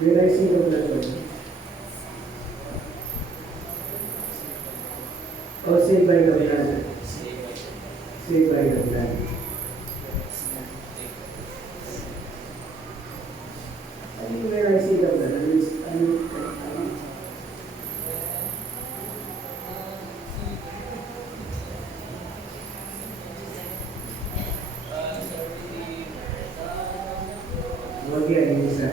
When I see the blood, or saved by the blood, saved by the blood. I mean, when I see the blood, Wag yan, yung isa.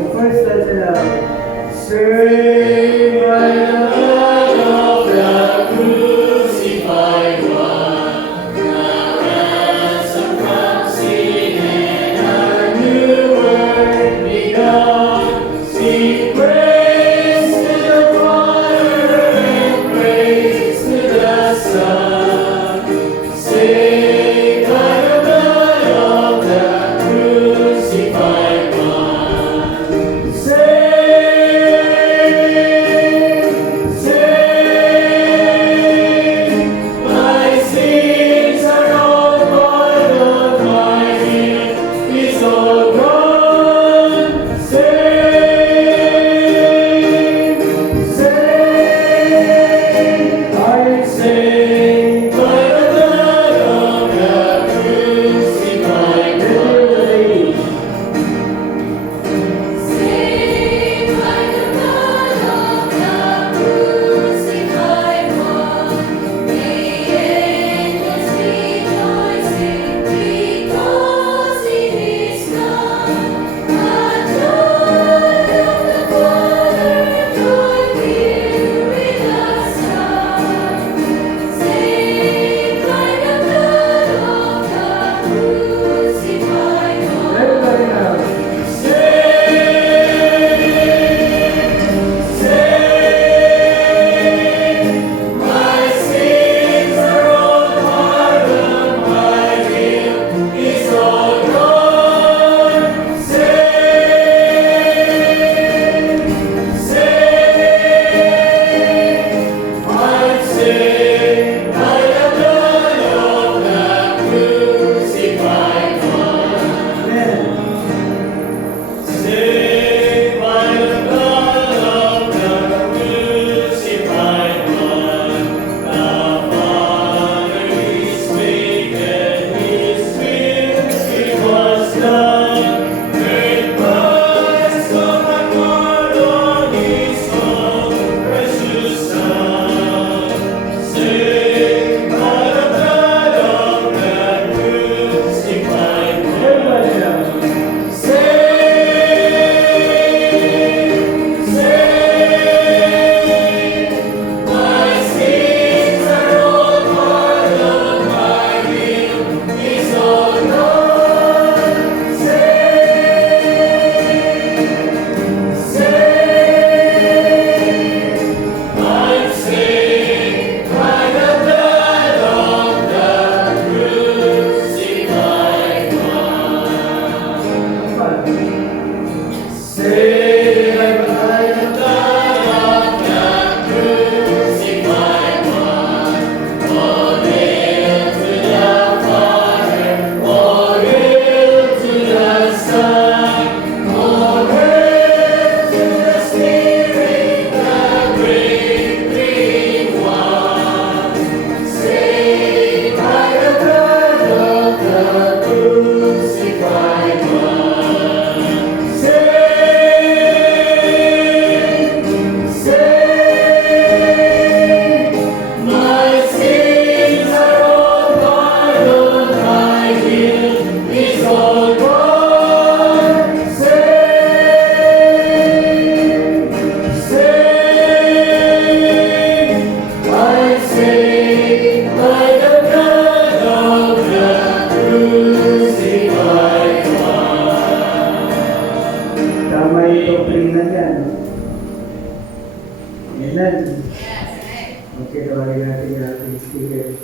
The first that's allowed. Saved by the blood of the crucified one, the ransom from sin and a new world begun. Sing praise to the Father and praise to the Son. Saved by the blood of the crucified one. Saved Amen. Okay, tawagin natin yung ating speaker.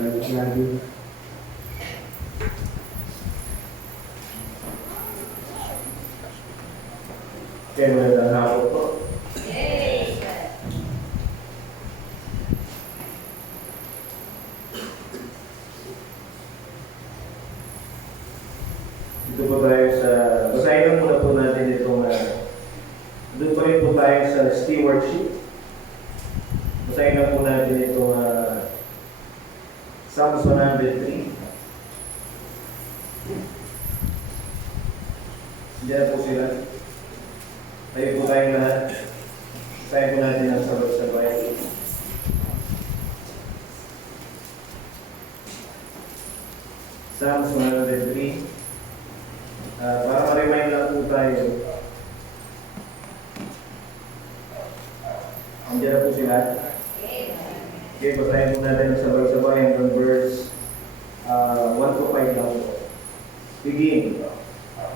Lagi. Okay, magandang hapon po. Dito po tayo sa, basahin lang muna po natin itong, doon pa rin po tayo sa stewardship. Basahin lang po natin itong Psalms 103. Diyan po sila. Tayo po tayong lahat. Basahin po natin ang sabay-sabay. Psalms 103. Para ma-remind lang po tayo. Andiyan na po sila. Okay, basahin po natin ang sabay-sabay hanggang verse 1 to 5 lang po. Begin.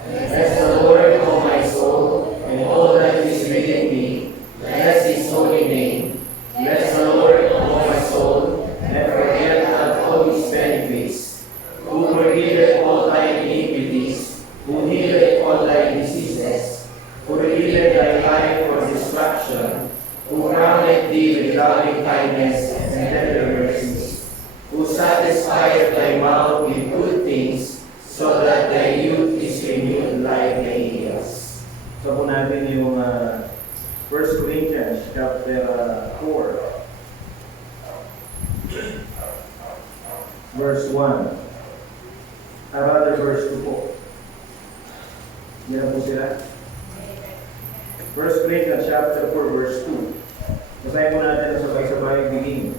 Bless the Lord, O my soul, and all that is within me. Bless His holy name. Bless the Lord, O my soul, and forget not all His benefits, who forgiveth all thy iniquities, who healeth all thy diseases, who redeemeth thy life from destruction, who crowneth thee with loving kindness and tender mercies, who satisfieth thy mouth with good things, so that thy youth is renewed like the eagles. So po natin yung 1 Corinthians chapter 4 verse 1. Rather verse 2 po. Yan po sila. 1 Corinthians chapter 4 verse 2. Basahin po natin ang sabay-sabay beginning.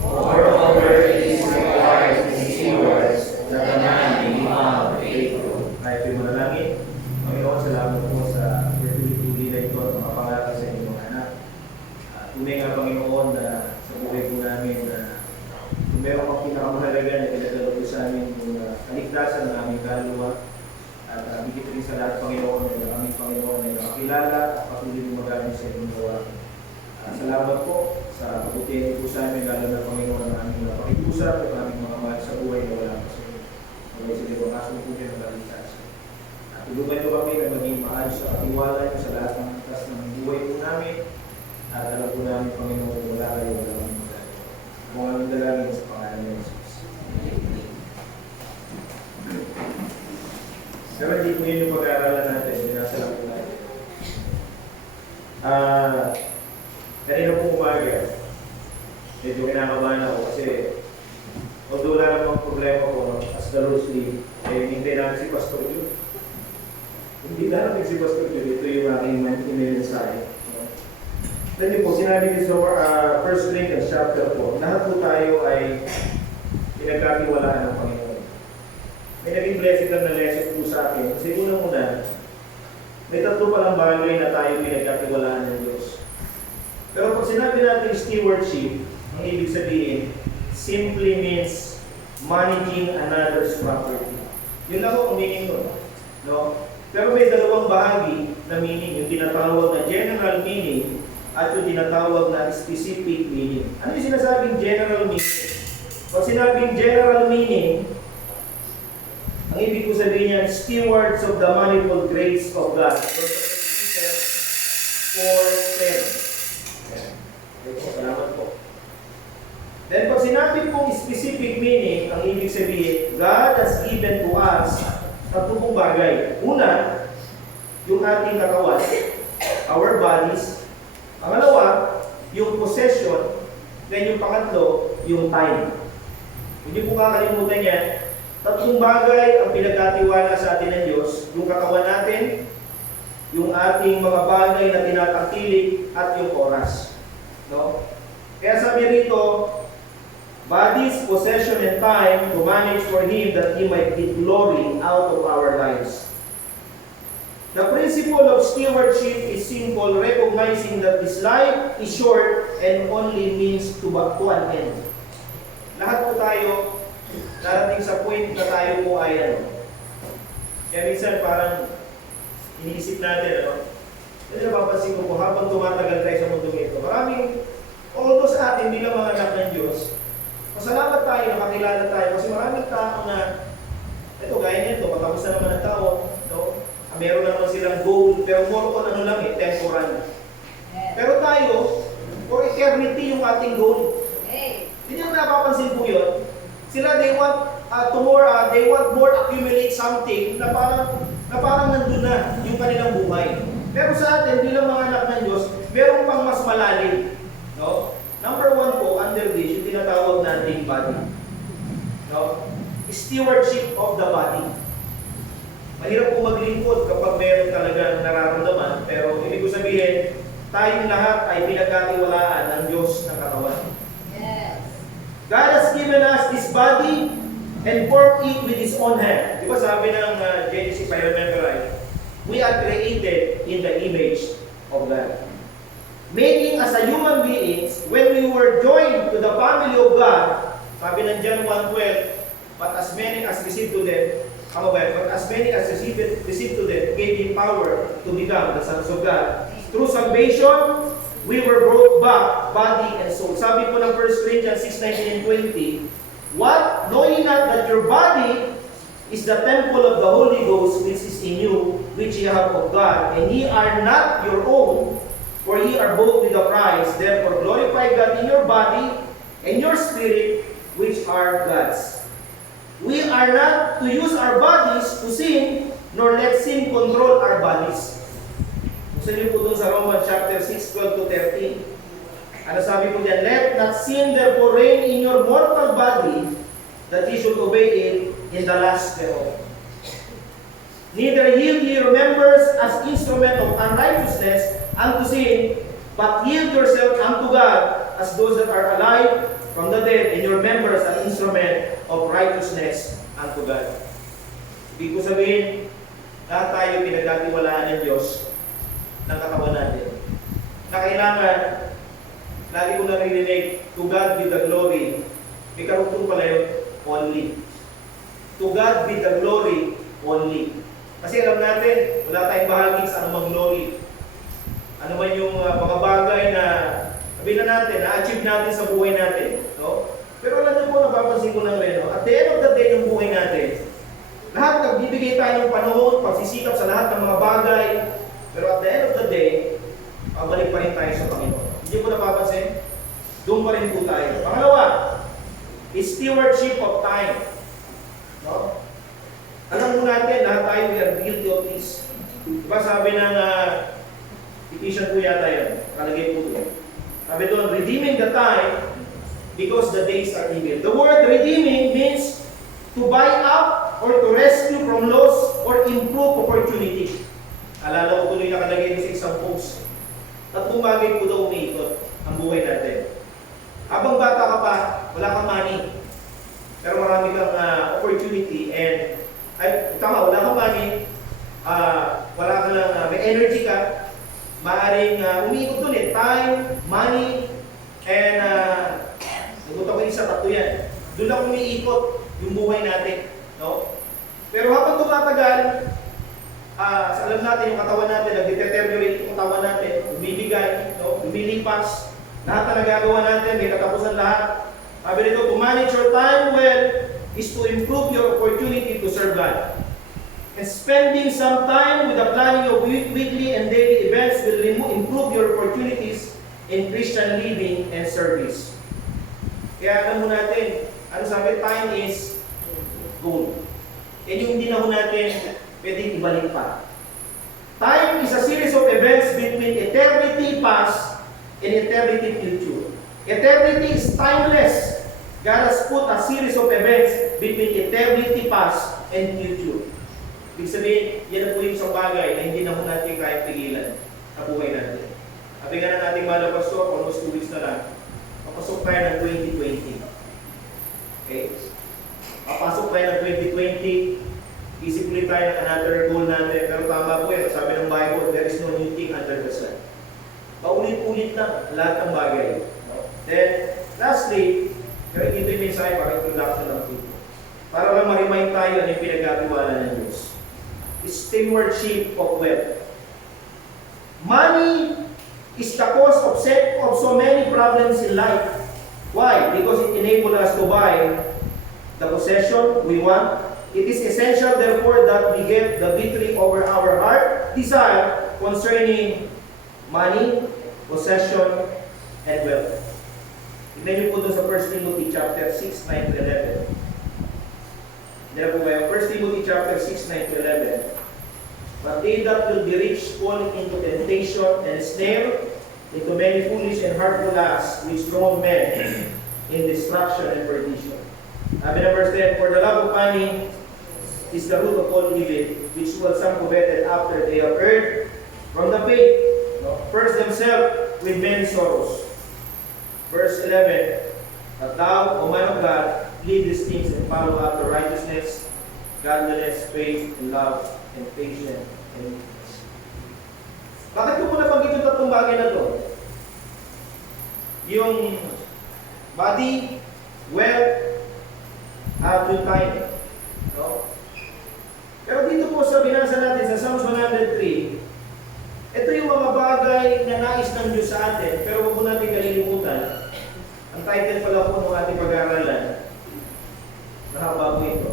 Moreover, it is required in stewards that a man be found faithful. Tayo po'y manalangin. Panginoon, salamat po sa opportunity na ito at makapangaral sa inyong mga anak. Tunay nga, Panginoon, na sa buhay po namin na kung meron kang pinakamahalaga na pinagdalo po sa amin yung kaligtasan ng aming kaluluwa at bigit rin sa lahat, Panginoon, na aming Panginoon ay nakakilala at patuloy mo magamit sa inyong gawa. Salamat po sa pagbuti po sa amin, lalo na Panginoon na aming napakikusap at aming mga mahal sa buhay na wala pa sa inyo. Kaya sa Diyos, kaso po kayo ng kaligtasan. Tulungan niyo kami na maging maayos sa katiwala niyo sa lahat ng antas ng buhay po namin. At alam po namin, Panginoon, wala kayo, wala kami magagawa. Kung aming dalangin sa pangalan ng Jesus. Pero hindi po yun yung pag-aaralan natin, binasa lang po natin. Kanina po umaga, medyo kinakabahan ako kasi although wala namang problema ko, as the Lord's lead, eh, hindi namin si Pastor Jude. Hindi namin si Pastor Jude, ito yung aking mensahe. Then po, sinabi din sa 1 Corinthians chapter 4, lahat po tayo ay pinagkatiwalaan ng Panginoon. May naging blessing lang na lesson po sa akin. Kasi unang-una, may tatlo palang bagay na tayo pinagkatiwalaan ng Diyos. Pero pag sinabi natin stewardship, ang ibig sabihin, simply means managing another's property. Yun lang po ang meaning nun. No? Pero may dalawang bahagi na meaning, yung tinatawag na general meaning at yung tinatawag na specific meaning. Ano yung sinasabing general meaning? Pag sinabing general meaning, ang ibig ko sabihin yan, stewards of the manifold grace of God. 4:10. Salamat po. Then pag sinabi pong specific meaning, ang ibig sabihin, God has given to us tatlong bagay. Una, yung ating katawan, our bodies. Pangalawa, yung possession. Then yung pangatlo, yung time. Hindi po kakalimutan yan. Tatlong bagay ang pinagkatiwala sa atin ng Diyos. Yung katawan natin, yung ating mga bagay na tinatangkilik, at yung oras. No? Kaya sabi rito, bodies, possession, and time to manage for Him that He might get glory out of our lives. The principle of stewardship is simple, recognizing that this life is short and only means to an end. Lahat po tayo, darating sa point na tayo po ay Kaya minsan parang iniisip natin, Kasi napapansin ko po, habang tumatagal tayo sa mundo ito, maraming atin bilang mga anak ng Diyos, pasalamat tayo, nakakilala tayo, kasi maraming tao na, ito, gaya nito, patapos na naman ang taon, no? Meron na naman silang goal, pero more on ano lang temporal. Pero tayo, for eternity yung ating goal. Hindi mo napapansin po yun. Sila, they want they want more accumulate something na parang nandun na yung kanilang buhay. Pero sa atin, bilang mga anak ng Diyos, meron pang mas malalim. No? Number one po, under this, yung tinatawag nating body. No? Stewardship of the body. Mahirap po maglingkod kapag meron talagang nararamdaman, pero ibig ko sabihin, tayong lahat ay pinagkatiwalaan ng Diyos ng katawan. God has given us this body and formed it with His own hand. Di ba sabi ng Genesis, if I remember right, we are created in the image of God. Making as a human beings, when we were joined to the family of God, sabi ng John 1:12, but as many as received to them, but as many as received to them, gave Him power to become the sons of God. Through salvation, we were brought back, body and soul. Sabi po ng 1 Corinthians 6:19 and 20, what? Knowing not that your body is the temple of the Holy Ghost which is in you, which ye have of God, and ye are not your own, for ye are bought with a price. Therefore glorify God in your body and your spirit, which are God's. We are not to use our bodies to sin, nor let sin control our bodies. Gusto niyo po dun sa Romans chapter 6, 12 to 13. Ano sabi po diyan? Let not sin therefore reign in your mortal body, that ye should obey it in the last thereof. Neither yield ye your members as instrument of unrighteousness unto sin, but yield yourself unto God as those that are alive from the dead, and your members an instrument of righteousness unto God. Ibig ko sabihin, lahat tayo pinagkatiwalaan ng Diyos ng katawan natin. Na kailangan, lagi ko naririnig, to God be the glory. May karugtong pala yun, only. To God be the glory, only. Kasi alam natin, wala tayong bahagi sa anumang glory. Ano man yung mga bagay na sabihin na natin, na-achieve natin sa buhay natin. No? Pero alam niyo po, napapansin ko lang rin, no? At the end of the day ng buhay natin, lahat nagbibigay tayo ng panahon, pagsisikap sa lahat ng mga bagay, pero at the end of the day, pabalik pa rin tayo sa Panginoon. Hindi po napapansin? Doon pa rin po tayo. Pangalawa, is stewardship of time. No? Alam mo natin, lahat tayo, we are guilty of this. Diba sabi ng petition po yata yun, kalagay po doon. Sabi doon, redeeming the time because the days are evil. The word redeeming means to buy up or to rescue from loss or improve opportunity. Alala ko tuloy nakalagay sa isang post. Tatlong bagay po daw umiikot ang buhay natin. Habang bata ka pa, wala kang money. Pero marami kang opportunity and, wala kang money, wala kang lang, may energy ka, maaaring umiikot dun time, money, and nagutom ko isa, tatlo yan. Doon lang umiikot yung buhay natin. No? Pero habang tumatagal, alam natin yung katawan natin, nag-deteriorate yung katawan natin, bumibigay, no? Lumilipas, lahat na nagagawa natin, may katapusan lahat. Sabi nito, to manage your time well is to improve your opportunity to serve God. And spending some time with the planning of weekly and daily events will improve your opportunities in Christian living and service. Kaya alam mo natin, ano sabi, time is gold. And yung hindi na ho natin, pwedeng ibalik pa. Time is a series of events between eternity past and eternity future. Eternity is timeless. God has put a series of events between eternity past and future. Ibig sabihin, yan na po yung isang bagay na hindi na po natin kaya pigilan sa buhay natin. Sabi nga na natin mahal na pastor, almost 2 weeks na lang, papasok tayo ng 2020. Okay? Papasok tayo ng 2020, isip ulit tayo ng another goal natin. Pero tama po yan, sabi ng Bible, there is no new thing under the sun. Paulit-ulit na lahat ng bagay. Then, lastly, pero ito yung mensahe para introduction ng people. Para lang ma-remind tayo ano yung pinagkatiwala ng Diyos. Stewardship of wealth. Money is the cause of so many problems in life. Why? Because it enables us to buy the possession we want. It is essential, therefore, that we get the victory over our heart desire concerning money, possession, and wealth. Tignan niyo po doon sa 1 Timothy chapter 6, 9 to 11. Hindi na po kayo. 1 Timothy chapter 6, 9 to 11. But they that will be rich fall into temptation and snare, into many foolish and hurtful lusts, which draw men in destruction and perdition. Sabi na verse 10, for the love of money is the root of all evil, which will some coveted after they have erred from the faith, first themselves with many sorrows. Verse 11, that thou, O man of God, leave these things and follow after righteousness, godliness, faith, and love, and patience, and meekness. Bakit ko po nabanggit yung tatlong bagay na to? Yung body, wealth, at yung time. No? Pero dito po sa binasa natin sa Psalms 103, ito yung mga bagay na nais ng Diyos sa atin, pero huwag po natin kalilimutan. Ang title pala po ng ating pag-aaralan, mahaba po ito.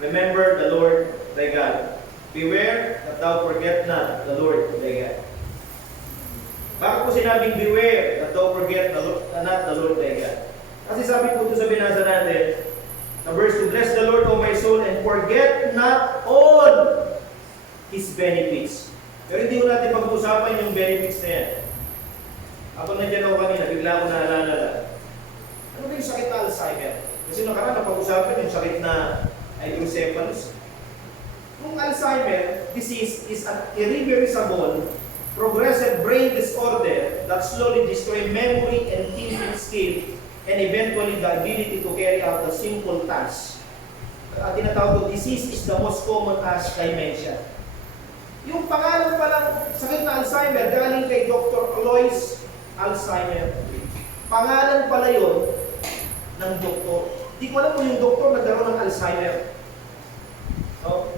Remember the Lord thy God. Beware that thou forget not the Lord thy God. Bakit po sinabing beware that thou forget not the Lord thy God? Kasi sabi po ito sa binasa natin, na verse 2, bless the Lord, O my soul, and forget not all His benefits. Pero hindi ko natin pag-usapan yung benefits na yan. Ako nandiyan ako kanina, bigla ko naalala lang. Ano ba yung sakit na Alzheimer? Kasi nakaraan napag-usapan yung sakit na hydrocephalus. Yung Alzheimer disease is an irreversible, progressive brain disorder that slowly destroys memory and thinking skill and eventually the ability to carry out the simple tasks. Tinatawag ko, disease is the most common as dementia. Yung pangalan palang sakit na Alzheimer, galing kay Dr. Alois Alzheimer. Pangalan pala yun ng doktor. Di ko alam kung yung doktor nagkaroon ng Alzheimer. No?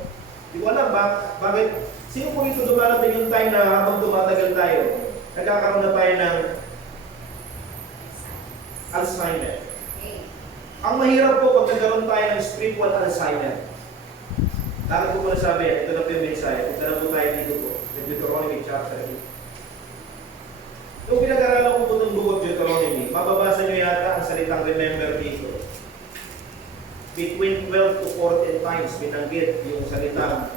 Di ko alam bakit. Sino po ito dumarating yung time na habang tumatagal tayo, nagkakaroon na tayo ng Alzheimer. Ang mahirap po pag nagkaroon tayo ng spiritual Alzheimer. Bakit ko po nasabi? Ito na po yung mensahe. Punta na po tayo dito po. In Deuteronomy chapter 8. Yung pinag-aralan ko po itong book of Deuteronomy, mababasa nyo yata ang salitang remember dito. Between 12 to 14 times binanggit yung salitang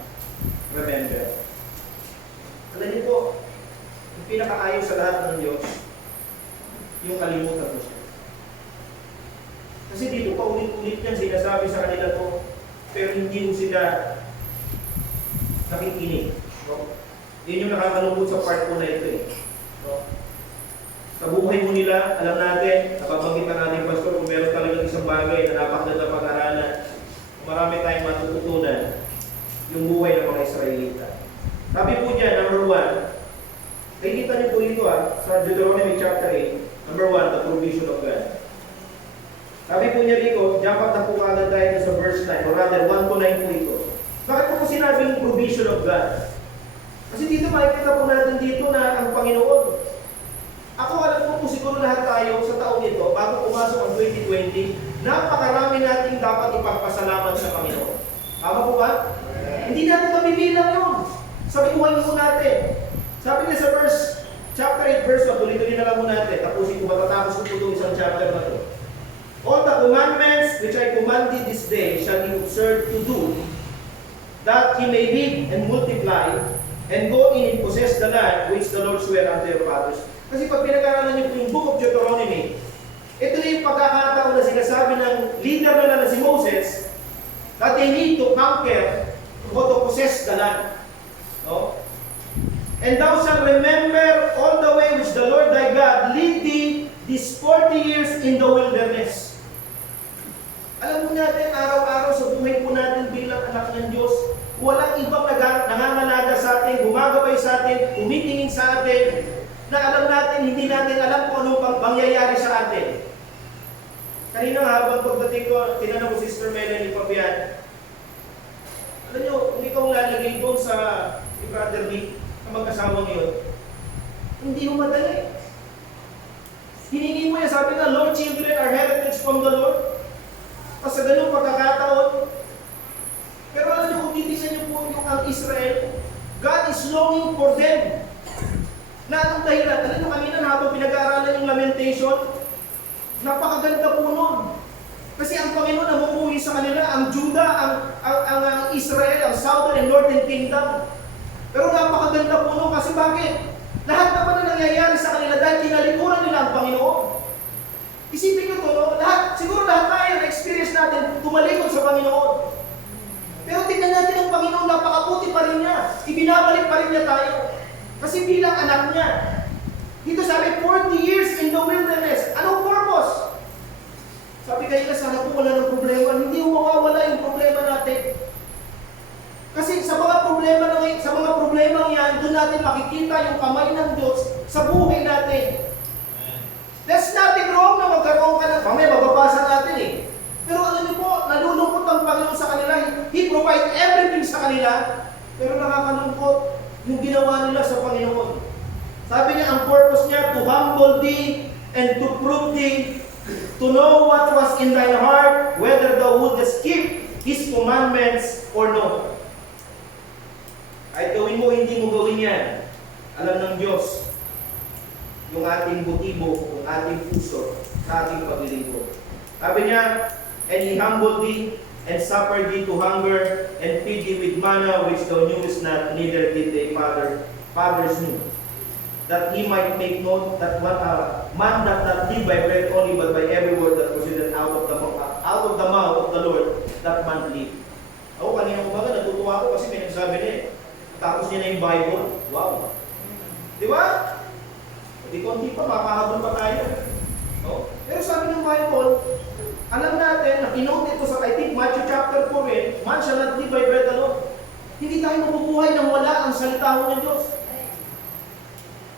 remember. Alam niyo po, yung pinakaayaw sa lahat ng Diyos, yung kalimutan mo siya. Kasi dito pa ulit-ulit niyang sinasabi sa kanila to, pero hindi mo sila nakikinig. No? Yun yung nakakalungkot sa part po na ito eh. No? Sa buhay mo nila, alam natin, napabanggit na natin, Pastor, kung meron talagang isang bagay na napakaganda pag-aralan, marami tayong matututunan, yung buhay ng mga Israelita. Sabi po niya, number 1, nakikita niyo po dito sa Deuteronomy chapter 8, number 1, the provision of God. Sabi po niya dito, jump up na po kagad tayo sa verse 9, or rather 1 to 9 po ito. Bakit po sinabing provision of God? Kasi dito makikita po natin dito na ang Panginoon, ako alam po siguro lahat tayo sa taong ito, bago pumasok ang 2020, napakarami nating dapat ipagpasalamat sa Panginoon. Tama po ba? Hindi natin mabibilang yun. Sa buhay po natin. Sabi niya sa chapter 8, verse 1, tuloy-tuloy na lang po natin. Tapusin ko, matatapos ko po itong isang chapter na ito. All the commandments which I commanded this day shall be observed to do, that ye may live and multiply, and go in and possess the land which the Lord sware unto your fathers. Kasi pag pinag-aralan niyo po yung book of Deuteronomy, ito na yung pagkakataon na sinasabi ng leader na si Moses that they need to conquer or to possess the land. No? And thou shalt remember all the way which the Lord thy God lead thee these 40 years in the wilderness. Alam mo natin, araw-araw sa buhay po natin bilang anak ng Diyos, walang ibang nangangalaga sa atin, gumagabay sa atin, tumitingin sa atin, na alam natin, hindi natin alam kung anong pangyayari sa atin. Kanina habang pagdating ko, tinanong ko si Sister Melanie Fabian, alam nyo, kung ikaw lalagay doon sa Brother Nick, na mag-asawang yun, hindi mo madali. Hiningi mo yan, sabi na, Lord, children are heritage from the Lord. Tapos sa ganung pagkakataon, pero alam niyo, kung titignan niyo po yung ang Israel, God is longing for them. Na anong dahilan? Alam niyo, kanina na habang pinag-aaralan yung lamentation, napakaganda po nun. Kasi ang Panginoon namumuhi sa kanila, ang Judah, ang Israel, ang Southern and Northern Kingdom. Pero napakaganda po nun kasi bakit? Lahat naman na nangyayari sa kanila dahil tinalikuran nila ang Panginoon. Isipin niyo to, no? Siguro lahat tayo na-experience natin tumalikod sa Panginoon. Pero tingnan natin ang Panginoon, napakabuti pa rin niya. Ibinabalik pa rin niya tayo. Kasi bilang anak niya. Dito sabi, 40 years in the wilderness. Anong purpose? Sabi kayo, sana po wala ng problema. Hindi mawawala yung problema natin. Kasi sa mga problema yan, doon natin makikita yung kamay ng Diyos sa buhay natin. There's nothing wrong na magkaroon ka ng kamay, mababasa natin eh. Pero alam niyo po, nalulungkot ang Panginoon sa kanila. He provide everything sa kanila. Pero nakakalungkot yung ginawa nila sa Panginoon. Sabi niya, ang purpose niya, to humble thee and to prove thee, to know what was in thy heart, whether thou wouldest keep His commandments or no. Kahit gawin mo, hindi mo gawin yan. Alam ng Diyos, yung ating motibo, yung ating puso, sa ating paglilingkod. Sabi niya, and He humbled thee, and suffered thee to hunger, and feed thee with manna which thou knewest not, neither did thy fathers knew. That He might make known that man doth not live by bread only, but by every word that proceeded out of the mouth of the Lord, that man live. Ako kanina umaga, natutuwa ako kasi may nagsabi niya eh. Tapos niya na yung Bible. Wow! Di ba? Di konti pa, makahabol pa tayo. No? Pero sabi ng Bible, alam natin, na kinote ito sa, I think, Matthew chapter 4 eh, man shall not live by bread alone. Hindi tayo mabubuhay nang wala ang salita ng Diyos.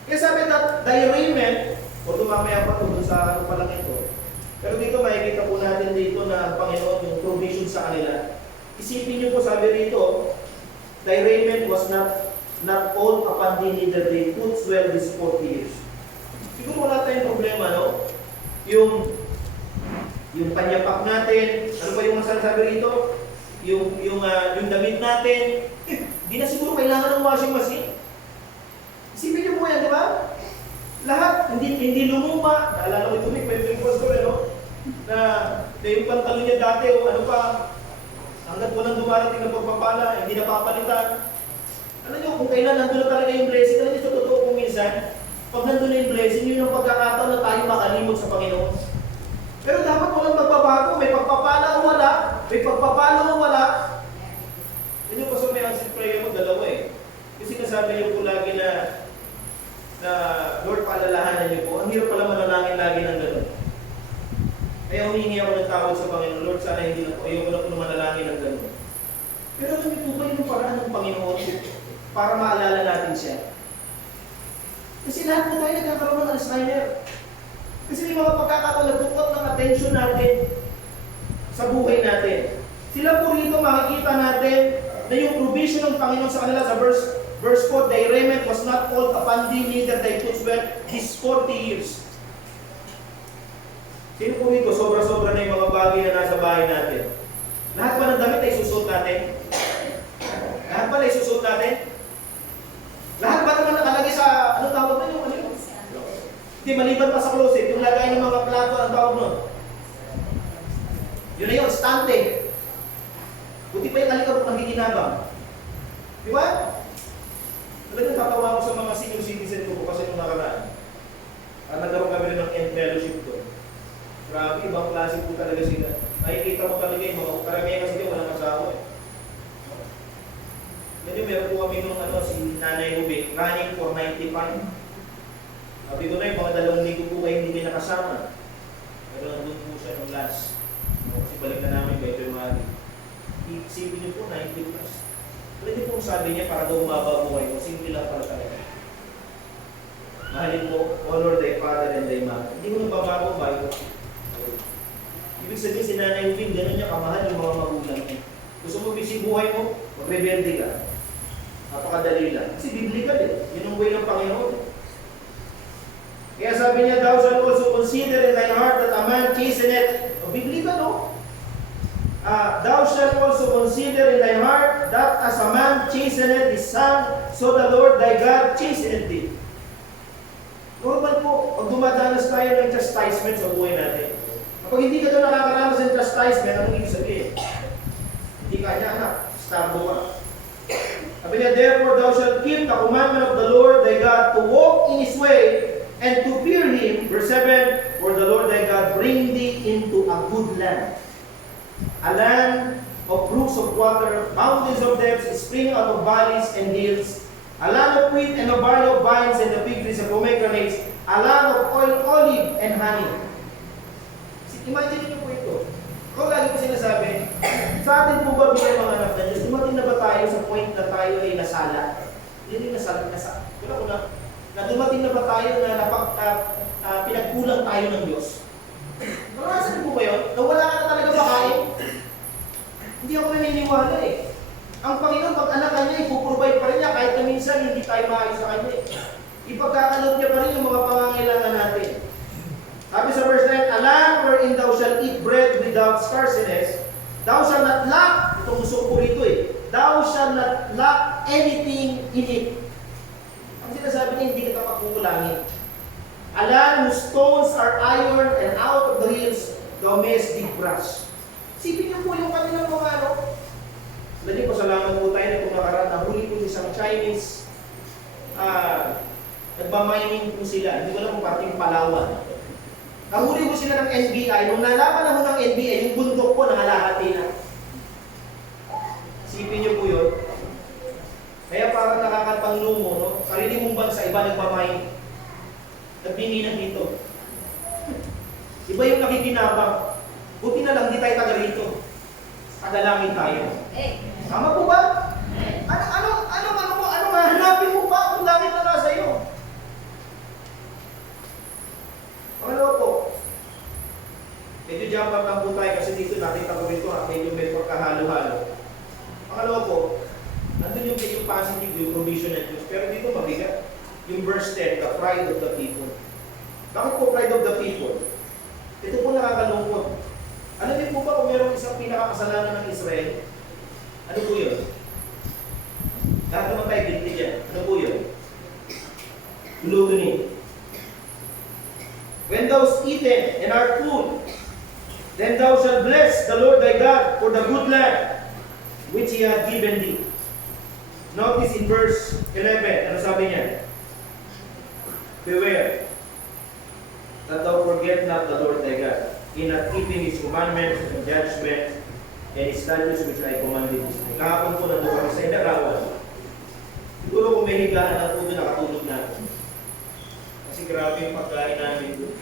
Kaya sabi that, thy raiment, o tumamaya pa ito sa ano pa lang ito. Pero dito, makikita po natin dito na ang Panginoon, yung provision sa kanila. Isipin niyo po, sabi rito, thy raiment was not old upon thee, neither they put well these 40 years. Siguro wala tayong problema, no? Yung panyapak natin, ano ba yung masasabi rito? Yung damit natin, di na siguro kailangan ng washing machine. Isipin niyo po yan, di ba? Lahat, hindi lumuma. Naalala ko ito, may pastor, no? Na yung pantalon niya dati, o ano pa, hanggat walang dumarating na pagpapala, hindi napapalitan. Alam niyo, kung kailan nandun na talaga yung blessing, alam niyo, sa totoo kung minsan, pag nandun na yung blessing, yun ang pagkakataon na tayo makalimot sa Panginoon. Pero dapat walang magbabago, may pagpapala o wala, may pagpapala o wala. Yun yung pasok may answer prayer mo, dalawa eh. Kasi nasabi niyo po lagi na Lord, paalalahanan niyo po, ang hirap pala manalangin lagi ng gano'n. Kaya humingi ako ng tawad sa Panginoon, Lord, sana hindi na po, ayoko na po na manalangin ng gano'n. Pero alam niyo po ba yung paraan ng Panginoon para maalala natin siya? Kasi lahat po tayo nagkakaroon ng Alzheimer. Kasi may mga pagkakataon nagtukot ng attention natin sa buhay natin. Sila po rito makikita natin na yung provision ng Panginoon sa kanila sa verse 4, thy raiment was not old upon thee, neither thy clothes well these 40 years. Sino po rito? Sobra-sobra na yung mga bagay na nasa bahay natin. Lahat ba ng damit ay susuot natin? Lahat ba ay susuot natin? Lahat ba naman nakalagay sa, ano tawag na yung, ano yun? Hindi, maliban pa sa closet, yung lagay ng mga plato, ang tawag nun. Yun na yun, stante. Buti pa yung alikabok ng higinabang. Di ba? Talagang tatawa ko sa mga senior citizen ko kasi nung nakaraan. Nagkaroon kami rin ng end fellowship doon. Grabe, ibang klase po talaga sila. Nakikita mo talaga yung mga karamihan kasi din walang asawa eh. Yan yung meron po kami nung si Nanay Ruby, running for 95. Sabi ko na yung mga 2 linggo po kayo hindi nakasama. Pero nandun po siya nung last. Kasi balik na namin by February. Isipin niyo po, 90 plus. Pwede po sabi niya para daw umaba po kayo. Simple lang pala talaga. Mahalin mo, honor thy father and thy mother. Hindi mo nababago ba ito? Ibig sabihin si Nanay Ruby, gano'n niya kamahal yung mga magulang niya. Gusto mo busy buhay mo, magrebelde ka. Napakadali lang. Kasi biblical eh. Yun ang way ng Panginoon. Kaya sabi niya, thou shalt also consider in thine heart that a man chasteneth, o Biblical, no? Thou shalt also consider in thine heart that as a man chasteneth his son, so the Lord thy God chasteneth thee. Normal po, pag dumadanas tayo ng chastisement sa buhay natin. Kapag hindi ka doon nakakaranas ng chastisement, anong ibig sabihin? Hindi ka niya anak, starbo ka. Sabi niya, therefore thou shalt keep the commandment of the Lord thy God to walk in His way and to fear Him. Verse 7, for the Lord thy God bring thee into a good land, a land of brooks of water, mountains of depths, spring out of valleys and hills, a land of wheat and a valley of vines and the fig trees and pomegranates, a land of oil, olive, and honey. Imagine niyo po ito. Ako lagi ko sinasabi, sa atin po ba bilang mga anak na Diyos, dumating na ba tayo sa point na tayo ay nasala? Hindi nasala. Wala ko na dumating na ba tayo na pinagkulang tayo ng Diyos? Narasan po ba yun? Na wala ka na talaga makain? Hindi ako naniniwala eh. Ang Panginoon, pag anak niya, ipuprovide pa rin niya kahit na minsan hindi tayo maayos sa Kanya eh. Ipagkakalog niya pa rin yung mga pangangailangan natin. Sabi sa verse 9, a land wherein thou shalt eat bread without scarcity, thou shalt not lack, itong gusto ko rito eh, thou shalt not lack anything in it. Ang sinasabi niya, hindi ka pakukulangin. A land whose stones are iron and out of the hills thou mayest dig brass. Sipin niyo po yung kanilang mga ano. Alam niyo, pasalamat po tayo na kung nakaraan, nahuli po isang Chinese, nagmamining po sila, hindi ko alam kung parting Palawan. Nahuli po sila ng NBI. Nung nalaman na ho ng NBI, yung bundok po nangalahati na. Sipin niyo po yun. Kaya parang nakakapanglumo, no? Sarili mong bansa, iba nagmamining. Nagbininang dito. Iba yung nakikinabang. Buti na lang, di tayo taga rito. Tagalangin tayo. Tama po ba? Ano hanapin mo pa kung langit na nasa iyo? Pangalawa po, medyo jump lang po tayo kasi dito nakita ko rito medyo may pagkahalo-halo. Pangalawa po, nandun yung medyo positive, yung provision ng Diyos. Pero dito mabigat. Yung verse 10, the pride of the people. Bakit po pride of the people? Ito po nakakalungkot. Alam niyo po ba kung mayroong isang pinakakasalanan ng Israel? Ano po yun? Lahat naman tayo guilty dyan. Ano po yun? Gluttony. When thou hast eaten and art full, then thou shalt bless the Lord thy God for the good land which He hath given thee. Notice in verse 11, ano sabi niya? Beware that thou forget not the Lord thy God, in not keeping His commandments and judgments and His statutes which I commanded thee. Kahapon po nandun kami sa Indarawan. Siguro kung may higaan na po doon, nakatulog natin. Kasi grabe yung pagkain namin doon.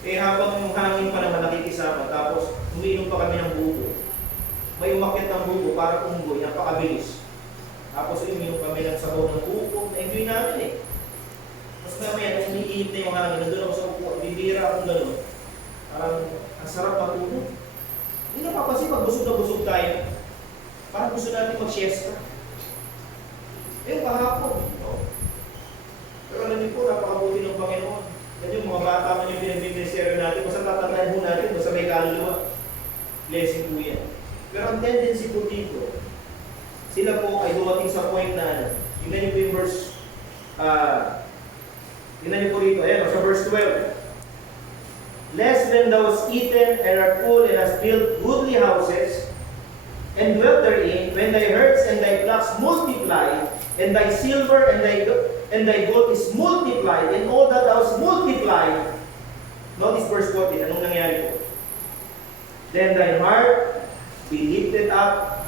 Eh habang yung hangin pa naman nakikisama, tapos umiinom pa kami ng buko. May umakyat ng buko para unggoy, napakabilis. Tapos umiinom kami ng sabaw ng buko, na-enjoy namin eh. Mas mamaya, nung umiinit na yung hangin, nandun ako sa upo, bibira akong gano'n. Parang ang sarap matulog. Hindi napapansin pag busog na busog tayo. Parang gusto natin mag-siesta. Eh, kahapon. No? Pero alam niyo po, napakabuti ng Panginoon. Yan yung mga bata man yung pinag-ministeryo natin, basta tatandaan po natin, basta may kaluluwa. Blessing po yan. Pero ang tendency po dito, sila po ay dumating sa point na, tingnan niyo po yung verse, tingnan niyo po rito, ayan, sa verse 12. Lest when thou hast eaten and art full and hast built goodly houses, and dwelt therein, when thy herds and thy flocks multiply, and thy silver and thy gold is multiplied, and all that thou hast multiplied. Notice verse 14, anong nangyari po? Then thine heart be lifted up,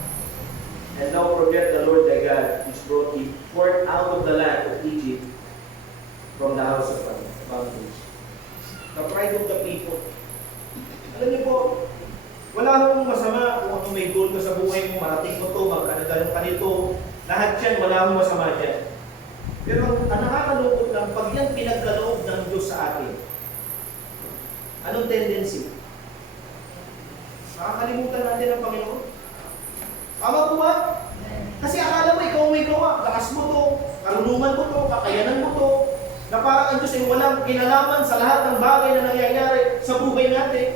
and thou forget the Lord thy God, which brought thee forth out of the land of Egypt, from the house of bondage. The pride of the people. Alam niyo po, wala akong masama kung ano may goal ka sa buhay mo, marating mo to, magkanagalan ka nito, lahat yan, wala akong masama dyan. Pero ang nakakalungkot lang, pag yan pinagkaloob ng Diyos sa atin, anong tendency? Nakakalimutan natin ang Panginoon. Tama po ba? Kasi akala mo, ikaw may gawa, lakas mo to, karunungan mo to, kakayanan mo to, na na parang ang Diyos ay walang kinalaman sa lahat ng bagay na nangyayari sa buhay natin.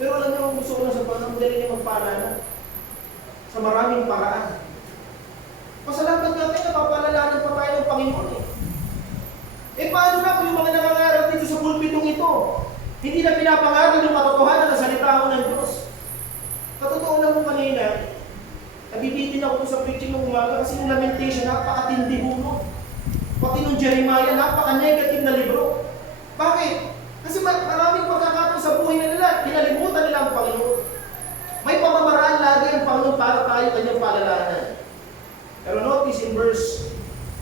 Pero alam niyo, gusto ko na sa panahon dali niya magpaalala sa maraming paraan. Pasalamat natin na papalalanan pa tayo ng Panginoon eh. Paano na kung yung mga nangangarap dito sa pulpitong ito, hindi na pinapangaral yung katotohanan na salita ng Diyos? Katotoo na mo kanina, nabibitin ako sa preaching ng umaga kasi yung Lamentation, napakatindi mo. Pati nung Jeremiah, napaka-negative na libro. Bakit? Kasi maraming pagkakataon sa buhay na nila, kinalimutan nila ang Panginoon. May pamamaraan lagi ang Panginoon para tayo kanyang palalahanan. Pero notice in verse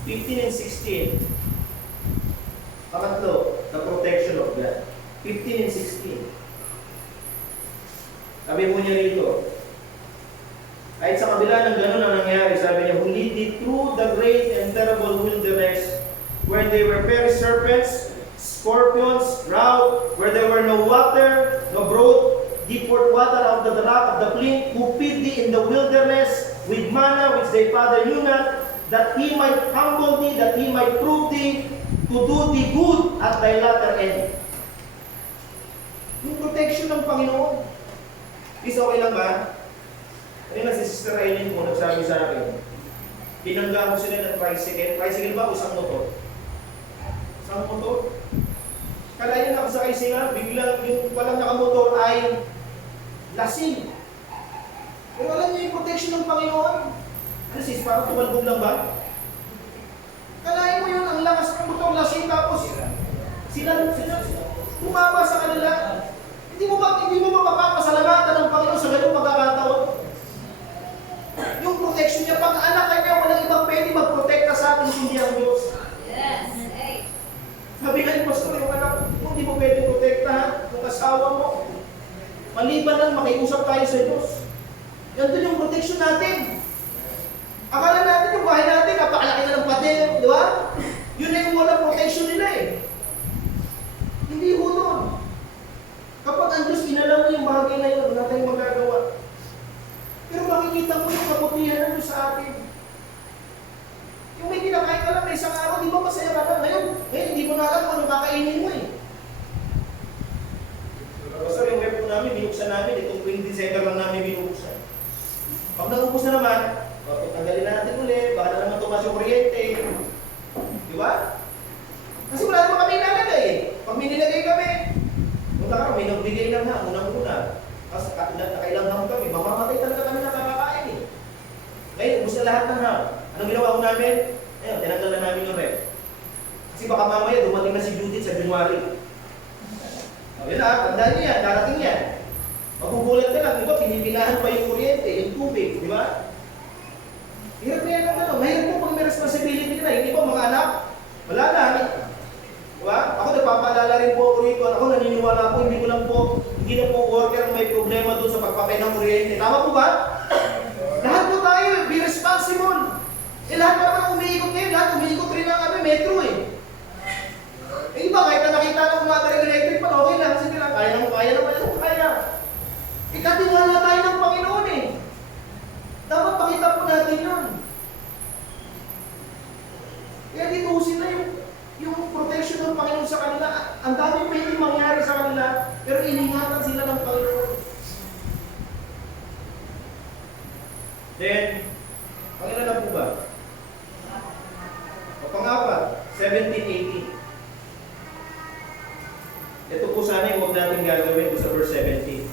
15 and 16, pangatlo, the protection of God. 15 and 16. Sabi mo niya rito, kahit sa kabila ng gano'n ang nangyari, sabi niya, who lead thee through the great and terrible wilderness, where they were very serpents, scorpions, drought, where there were no water, no broad, deep water out of the rock of the flint, who feed thee in the wilderness with manna which thy father knew not, that he might humble thee, that he might prove thee, to do thee good at thy latter end. Yung protection ng Panginoon. Is okay lang ba? Kanina si Sister Aileen mo nagsabi sa akin, tinangga mo sila ng tricycle. Tricycle ba o isang motor? Isang motor? Kalahin nakasakay sila, biglang yung walang nakamotor ay lasing. Pero alam niyo yung protection ng Panginoon? Ano sis, parang tumalbog lang ba? Kalahin mo yun, ang lakas ng motor lasing tapos sila tumama sa kanila. Hindi mo ba mapapasalamatan ng Panginoon sa ganung pagkakataon? Yung protection niya, pag anak ka niya, walang ibang pwede magprotekta sa atin hindi ang Diyos. Yes. Sabi nga ni Pastor, yung anak mo, hindi mo pwede protektahan yung asawa mo. Maliban lang, makiusap tayo sa Diyos. Yan doon yung protection natin. Akala natin yung bahay natin, napakalaki na ng pader, di ba? Yun na yung walang protection nila eh. Hindi ho doon. Kapag ang Diyos inalam mo yung bagay na yun, wala tayong magagawa. Pero makikita mo yung kabutihan ng Diyos sa atin. Yung may kinakain ka lang na isang araw, di ba masaya ka lang? Ngayon, hindi mo na alam kung anong kakainin mo eh. Basta yung rep namin, binuksan namin, itong 20 December lang namin binuksan. Pag naubos na naman, tanggalin na natin ulit, baka na naman tumas yung kuryente. Di ba? Kasi wala naman kami nalagay eh. Pag may nilagay kami, punta ka, may nagbigay lang ha, unang-una. Tapos nakailang ham kami, mamamatay talaga kami na kakakain eh. Ngayon, ubos na lahat ng ham. Anong ginawa ko namin? Ayun, tinanggal na namin yung rep. Kasi baka mamaya dumating na si Judith sa January. Yun na, tandaan niyo yan, darating yan. Magugulat ka lang, di ba? Pinipilahan pa yung kuryente, yung tubig, di ba? Hirap na yan ang gano'n. Mahirap po pag may responsibility na, hindi ba mga anak? Wala na. Diba? Ako nagpapaalala rin po ako rito. Ako naniniwala po, hindi na po worker ang may problema doon sa pagpapay ng kuryente. Tama po ba? Lahat po tayo, be responsible. Lahat naman umiikot ngayon, lahat umiikot rin ang metro eh. Iba, kahit na nakita ng umatay electric pa, okay lang. Sige lang, kaya kaya. Ikatiwala tayo ng Panginoon eh. Dapat pakita po natin yun. Kaya dito sila yung protection ng Panginoon sa kanila. Ang dami pwede mangyari sa kanila, pero iningatan sila ng Panginoon. Then, Panginoon na po ba? O pang-apat, 17-18. Ito po sana yung huwag natin gagawin sa verse 17.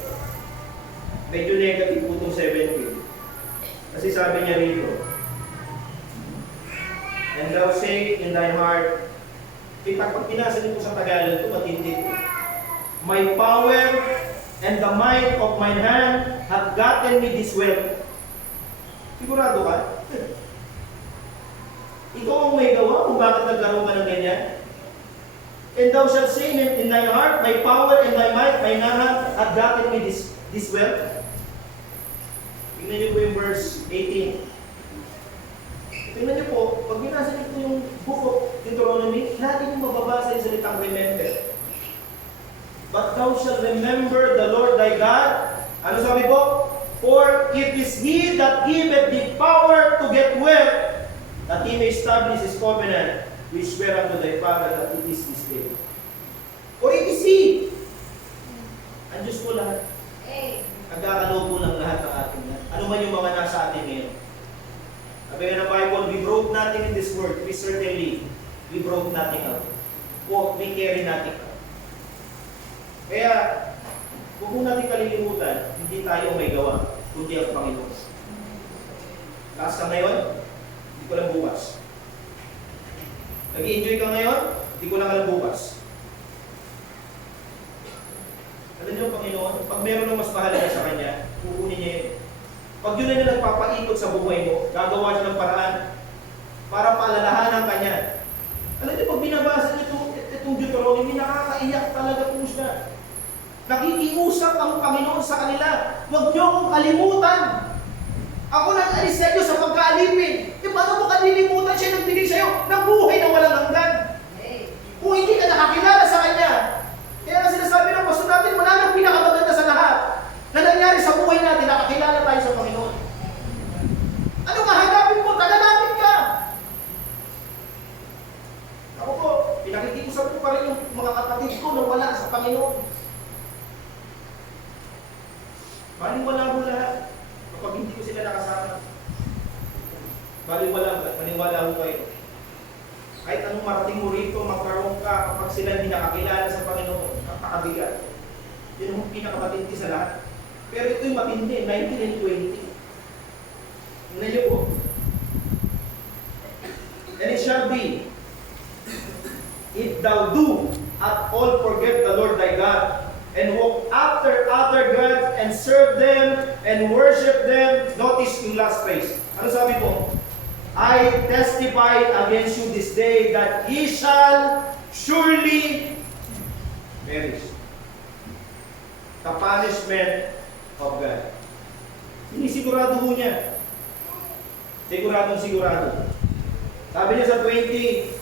Medyo negative po itong 17. Kasi sabi niya rito, and thou say in thy heart, pag pinasa niyo po sa Tagalog ito, matindi po. My power and the might of my hand have gotten me this wealth. Sigurado ka? Ikaw ang may gawa kung bakit nagkaroon ka ng ganyan. And thou shalt say in thy heart, my power and thy might, my hand have gotten me this wealth. Tingnan niyo po yung verse 18. Tingnan niyo po, pag binasa niyo po yung book of Deuteronomy, lagi niyo mababasa yung salitang remember. But thou shalt remember the Lord thy God. Ano sabi po? For it is He that giveth thee power to get wealth, that He may establish His covenant, we swear unto thy Father that it is this day. For it is He. Ang Diyos po lahat. Nagkakaloob po ng lahat ng ating yan. Ano man yung mga nasa atin ngayon. Sabi nga ng Bible, we broke nothing in this world. We broke nothing out. O, we carry nothing out. Kaya, huwag po natin kalilimutan, hindi tayo may gawa, kundi ang Panginoon. Lakas ka ngayon, hindi ko lang bukas. Nag-i-enjoy ka ngayon, hindi ko lang alam bukas. Alam niyo, Panginoon, pag meron ng mas mahalaga sa Kanya, kukunin niya yun. Pag yun na nagpapaikot sa buhay mo, gagawa siya ng paraan para paalalahanan ka niya. Alam niyo, pag binabasa niyo itong Deuteronomy, nakakaiyak talaga po siya. Nakikiusap ang Panginoon sa kanila, huwag niyo akong kalimutan. Ako nag-alis sa iyo sa pagkaalipin. E paano mo kalilimutan siya nagbigay sa iyo ng buhay na walang hanggan? Kung hindi ka nakakilala sa Kanya, kaya nga sinasabi ng pastor natin, wala nang pinakamaganda sa lahat na nangyari sa buhay natin, nakakilala tayo sa Panginoon. Ano mahanapin mo? Tagalapin ka! Ako po, pinakikiusap ko pa rin yung mga kapatid ko na wala sa Panginoon. Maniwala mo lahat kapag hindi ko sila nakasama. Maniwala mo kayo. Kahit anong marating mo rito, magkaroon ka kapag sila hindi nakakilala sa Panginoon, napakabigat. Yun ang pinakamatindi sa lahat. Pero ito yung matindi, 19 and 20. Tingnan niyo po. And it shall be, if thou do at all forget the Lord thy God, and walk after other gods, and serve them, and worship them. Notice yung last phrase. Ano sabi po? I testify against you this day that ye shall surely perish. The punishment of God. Sinisigurado mo niya. Siguradong sigurado. Sabi niya sa 20,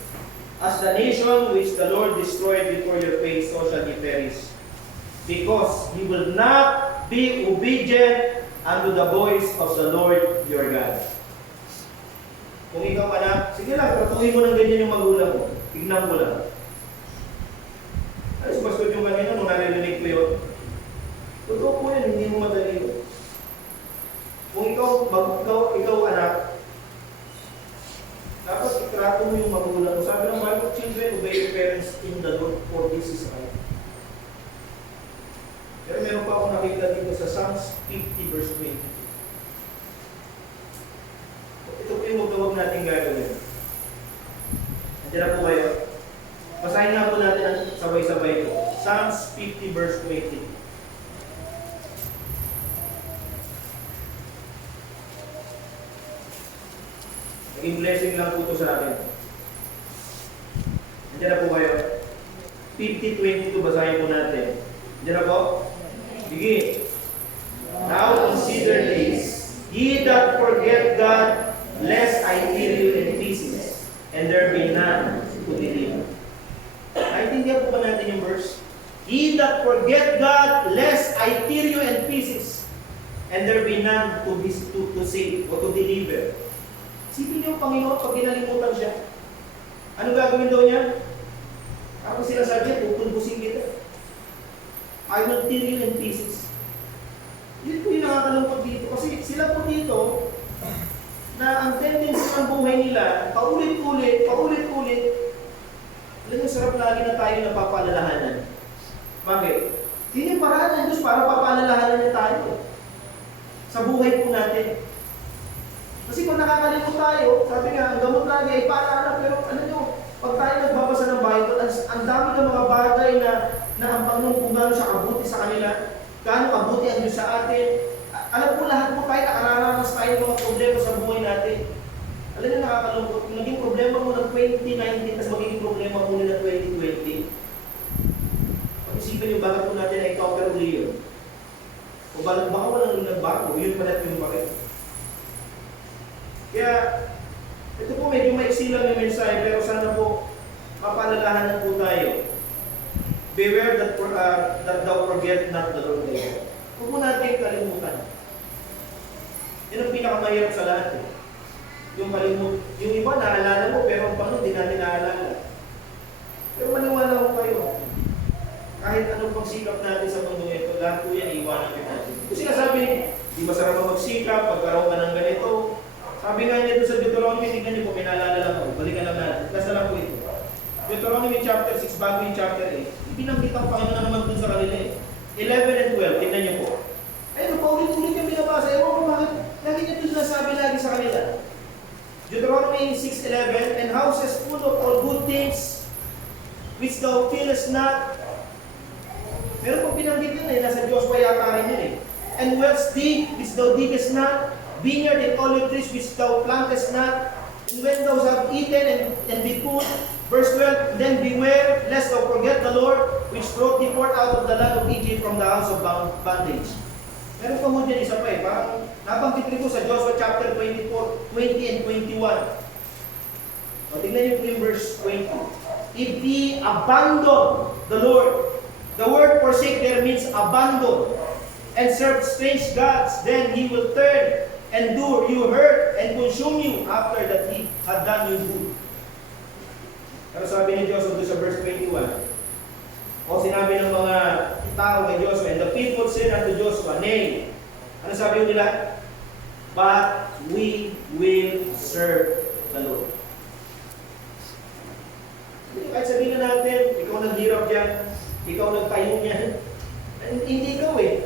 as the nation which the Lord destroyed before your face, so shall ye perish. Because he will not be obedient unto the voice of the Lord your God. Kung ikaw anak, sige lang, tratuhin mo ng ganyan yung magulang mo. Tignan mo lang. Alas, basta yung kanina, nung naririnig ko yun. Totoo po yan, hindi mo madali yun. Kung ikaw anak, dapat itrato mo yung magulang mo. Sabi ng Bible, children, obey your parents in the Lord, for this is right. Pero meron pa akong nakita dito sa Psalms 50 verse 20. Ito po yung magdawag natin gagawin. Nandiyan na po kayo. Basahin nga po natin ang sabay-sabay ito. Psalms 50 verse 20. Naging blessing lang po ito sa akin. Nandiyan na po kayo. 50-22 basahin po natin. Nandiyan na po? Sige. Now consider this. Ye that forget God, lest I tear you in pieces, and there be none to deliver. Naintindihan po ba natin yung verse? Ye that forget God, lest I tear you in pieces, and there be none to save or to deliver. Sipin niyo, Panginoon, pag kinalimutan siya, ano gagawin daw niya? Ako sila sabi, pupulbusin kita. I will tear you in pieces. Yun po yung nakakalungkot dito. Kasi sila po dito, na ang tendency ng buhay nila, paulit-ulit. Alam niyo, sarap lagi na tayo napapaalalahanan. Bakit? Yun yung paraan ng Diyos para papaalalahanan niya tayo. Sa buhay po natin. Kasi kung nakakalimot tayo, sabi nga, ang gamot lagi ay paalala, pero ano nyo, pag tayo nagbabasa ng Bible, ang dami ng mga bagay na ang Panginoon kung gano'n siya kabuti sa kanila, gaano kabuti ang Diyos sa atin. Alam po lahat po kahit nakararanas tayo ng mga problema sa buhay natin. Alam niyo nakakalungkot, kung naging problema mo ng 2019, tapos magiging problema mo ng 2020, pag-isipan niyo bakit po natin na-encounter uli yun. O baka walang nagbago, yun pala yung bakit. Kaya, ito po medyo maiksi lang yung mensahe, pero sana po mapaalalahanan po tayo. Beware that thou forget not the Lord thy God. Huwag mo natin kalimutan. Yan ang pinakamahirap sa lahat. Yung iba naalala mo, pero ang Panginoon di natin naalala. Pero maniwala ko kayo, kahit anong pagsikap natin sa mundo ito, lahat po yan iiwanan natin. Kasi sinasabi, di masarap ang magsikap, pagkaroon ka ng ganito. Sabi nga niya doon sa Deuteronomy, tingnan niyo po, may naalala lang ako, balikan lang natin. Last na lang po ito. Deuteronomy chapter 6, bago yung chapter 8, ibinanggit ang Panginoon na naman dun sa kanila eh. 11 and 12, tingnan niyo po. Ayun, paulit-ulit yung binabasa. Ewan ko bakit, lagi niya doon sinasabi lagi sa kanila. Deuteronomy 6:11, and houses full of all good things, which thou fillest not. Meron pong binanggit yun eh, nasa Joshua yata rin yun eh. And wells deep, which thou diggest not, vineyard and olive trees, which thou plantest not. And when thou hast eaten and be full, verse 12, then beware, lest thou forget the Lord, which brought thee forth out of the land of Egypt from the house of bondage. Meron pa mo dyan isa pa eh, parang nabanggit rin ko sa Joshua chapter 24, 20 and 21. O, tingnan niyo po yung verse 20. If ye abandon the Lord, the word forsake there means abandon, and serve strange gods, then He will turn and do you hurt and consume you after that He had done you good. Pero sabi ni Joshua doon sa verse 21, o sinabi ng mga tao kay Joshua, and the people said unto Joshua, nay. Ano sabi nila? But we will serve the Lord. Kahit sabihin na natin, ikaw naghirap dyan, ikaw nagtayo niyan, hindi ikaw eh.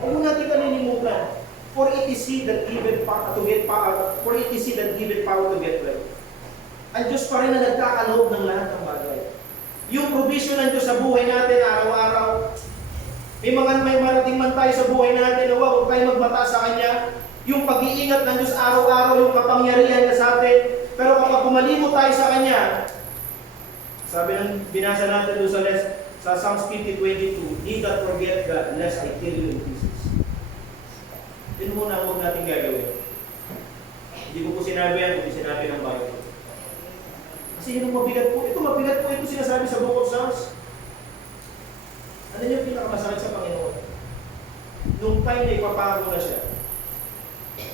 Huwag mo natin kalilimutan. For it is He that giveth power to get power. For it is He that giveth power to get wealth. Ang Diyos pa rin na nagkakaloob ng lahat ng bagay. Yung provision ng Diyos sa buhay natin araw-araw, may marating man tayo sa buhay natin, huwag tayo magmata sa Kanya. Yung pag-iingat ng Diyos araw-araw, yung kapangyarihan niya sa atin. Pero kapag pumalimot tayo sa Kanya, sabi ng binasa natin doon sa Psalms 50:22, need not forget God, lest I kill you in pieces. Yun muna ang huwag natin gagawin. Hindi ko po sinabi yan, kundi sinabi ng Bible. Kasi yun ang mabigat po. Ito mabigat po, ito sinasabi sa Book of Psalms. Ano yung pinakamasakit sa Panginoon? Nung time na ipapago na siya,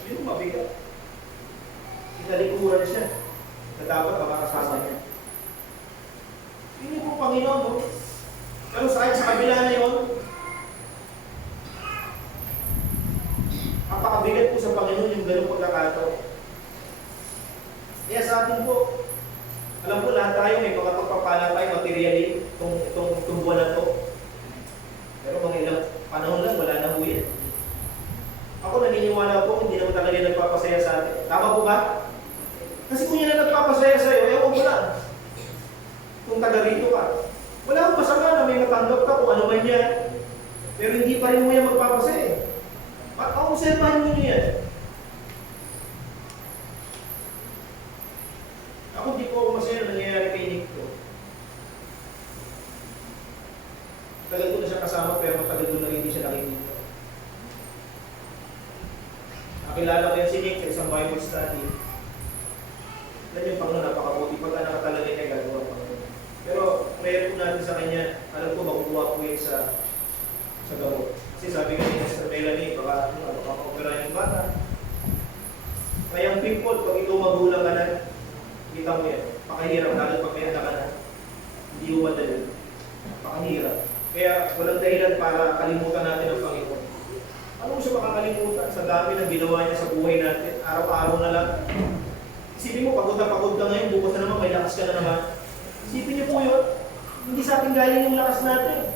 yun ang mabigat. Italikuran siya na dapat makakasama niya. Yun yung po Panginoon, no? Pero sa kabila na yun, napakabigat po sa Panginoon yung ganung pagkakataon. Kaya sa atin po, alam po lahat tayo may mga pagpapala tayo materially itong buwan na to. Pero mga ilang panahon lang, wala na po yan. Ako naniniwala po, hindi naman talaga nagpapasaya sa atin. Tama po ba? Kasi kung yan na nagpapasaya sa iyo, ewan mo lang. Kung taga rito ka, wala akong masama na may matanggap ka kung ano man yan. Pero hindi pa rin mo yan magpapasaya. Observahan mo nyo yan. Ako di po ako masaya na nangyayari kay Nick ko. Tagal ko na siya kasama pero tagal ko na rin hindi siya nakikita. Nakilala ko yan si Nick sa isang Bible study. Yan yung Panginoon, napakabuti. Pagka nakatalagay niya, gagawa Panginoon. Pero prayer po natin sa kanya, alam ko makukuha po yan sa gamot. Kasi sabi nga ni Mr. Melanie, baka opera yung bata. Kaya ang people, pag ito magulang ka na, kita mo yan, pakahirap, lalo pag may anak ka na, hindi mo madali. Pakahirap. Kaya walang dahilan para kalimutan natin ang Panginoon. Ano mo siya makakalimutan sa dami ng ginawa niya sa buhay natin, araw-araw na lang. Isipin mo, pagod ka ngayon, bukas na naman, may lakas ka na naman. Isipin niyo po yun, hindi sa ating galing yung lakas natin.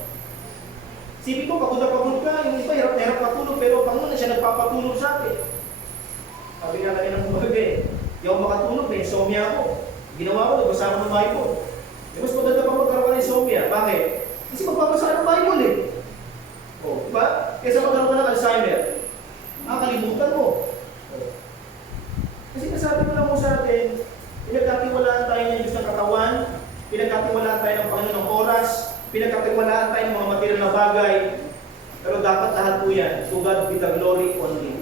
Isipin ko, pagod ka, yung iba hirap patulog, pero Panginoon na siya nagpapatulog sa atin. Sabi nga kanina ng umaga eh, di ako makatulog, may insomnia ako. Ginawa ko, nagbasa ko ng Bible. Mas maganda pa magkaroon ng insomnia. Bakit? Kasi magbabasa ng Bible eh. O, diba? Kaysa magkaroon ka ng Alzheimer, makakalimutan mo. Kasi nasabi ko lang mo sa atin, pinagkatiwalaan tayo ng Diyos ng katawan, pinagkatiwalaan tayo ng Panginoon ng oras, pinagkatiwalaan tayo ng mga material na bagay, pero dapat lahat po yan, to God be the glory only.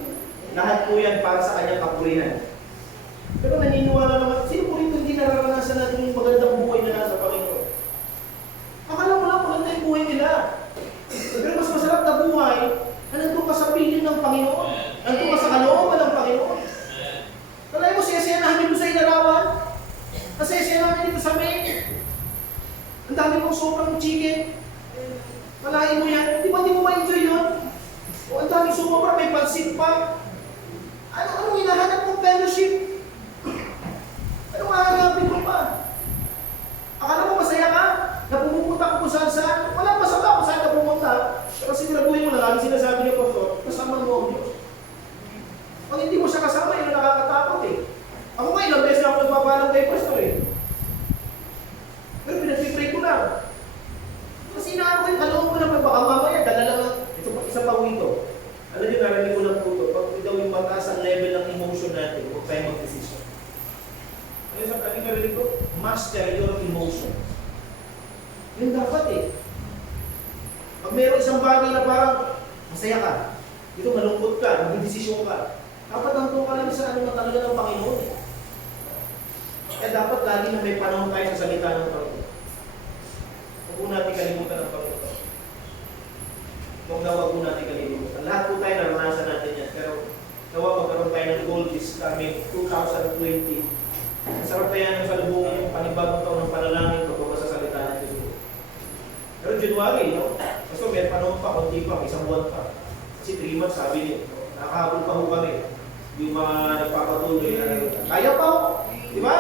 Lahat po yan para sa kanyang kapurihan. Pero naniniwala naman, sino po rito hindi nararanasan natin yung magandang buhay na nasa Panginoon? Akala mo lang maganda yung buhay nila. Pero mas masarap na buhay na nandun ka sa piling ng Panginoon. Nandun ka sa kalooban ng Panginoon. Kaya lagi mong sobrang chicken. Malain mo yan. Di ba di mo ma-enjoy yun? O ang daming sumobra, may pansit pa. Anong hinahanap mong fellowship? Anong hahanapin mo pa? Akala mo masaya ka? Na pumupunta ka kung saan-saan? Walang masama kung saan ka pumunta. Pero siguraduhin mo na lagi sinasabi niyo, Pastor, kasama mo ang Diyos. Pag hindi mo siya kasama, yun ang nakakatakot eh. Ako nga ilang beses na ako nagpapalang kay Pastor eh. Pero pinag-pray ko lang. Kasi inaano ko yung kaloob ko na baka mamaya, dala lang ito pa isa pa window. Alam niyo, narinig ko lang po ito. Pag daw yung mataas ang level ng emotion natin, huwag tayo mag-decision. Ano sa kaling narinig ko? Master your emotions. Yun dapat eh. Pag mayroong isang bagay na parang masaya ka, ito malungkot ka, mag-desisyon ka, dapat nandun ka lang sa ano talaga ng Panginoon eh. Kaya dapat lagi na may panahon tayo sa salita ng Panginoon. Huwag po natin kalimutan ng Panginoon. Huwag po natin kalimutan. Lahat po tayo naranasan natin yan. Pero nawa magkaroon tayo ng goal this coming 2020. Masarap kaya ng salubungin yung panibagong taon ng panalangin kapag sa salita ng Diyos. Pero January, no? Kasi may panahon pa, konti pa, isang buwan pa. Kasi 3 months, sabi niyo, nakahabol pa ho kami. Yung mga nagpapatuloy na, kaya pa ho, di ba?